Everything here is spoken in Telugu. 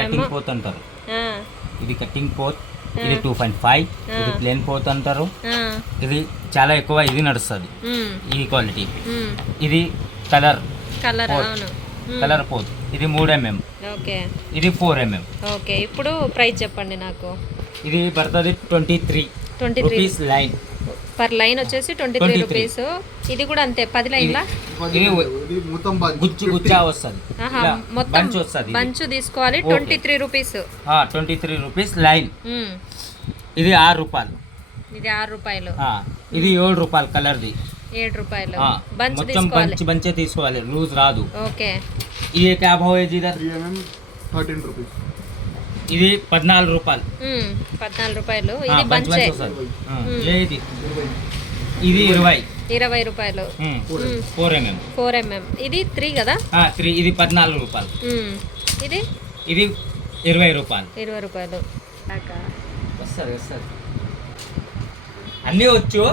కటింగ్ పోత్ అంటారు. ఇది కటింగ్ పోత్, ఇది 2.5, ఇది ప్లేన్ పోత్ అంటారు. ఇది చాలా ఎక్కువ ఇది నడుస్తుంది ఈ క్వాలిటీ. ఇది కలర్ కలర్ పోత్, ఇది 3 mm, ఇది 4 mm. ఓకే, ఇప్పుడు ప్రైస్ చెప్పండి నాకు. ఇది పడుతుంది 23 రూపీస్ లైన్. పర్ లైన్ వచ్చేసి 23 రూపీస్. ఇది కూడా అంతే 10 లైన్లా. ఇది గుచ్చు గుచ్చా వస్తుంది, మొత్తం బంచ్ తీసుకోవాలి. 23 రూపీస్, 23 రూపీస్ లైన్. ఇది 6 రూపాయలు. ఇది 6 రూపాయలు. ఇది 7 రూపాయలు కలర్ది. 7 రూపాయలు మొత్తం బంచే తీసుకోవాలి, లూజ్ రాదు. ఓకే, ఇది క్యా భావ్ है इधर? 13 రూపీస్. ఇది 14 రూపాయలు. 14 రూపాయలు. ఇది బంచే. ఇది 20 రూపాయలు. 4 mm. 4 mm. ఇది 3 కదా? 3. ఇది 14 రూపాయలు. ఇది 20 రూపాయలు. 20 రూపాయలు. వస్తుంది అన్నీ వచ్చు.